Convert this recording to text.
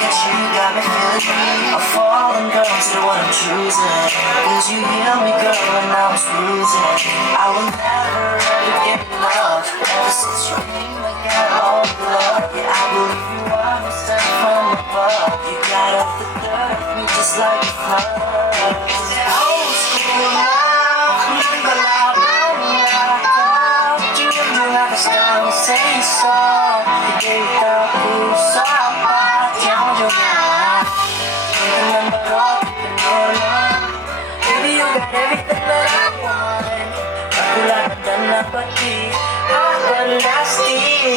at you, got me feeling me. A fallen girl to what I'm choosing. Cause you heal me, girl, when I was bruising. I will never ever get enough. Ever since you came, I got all the love. Yeah, I believe you are me sent from above. You got up the dirt of me just like a flood. Is that old school love? Remember loud, you do have a style, say so. You gave the cool so hard, down your line. Remember all the love. Baby, you got everything that I want. Aku lakukan apa di everlasting.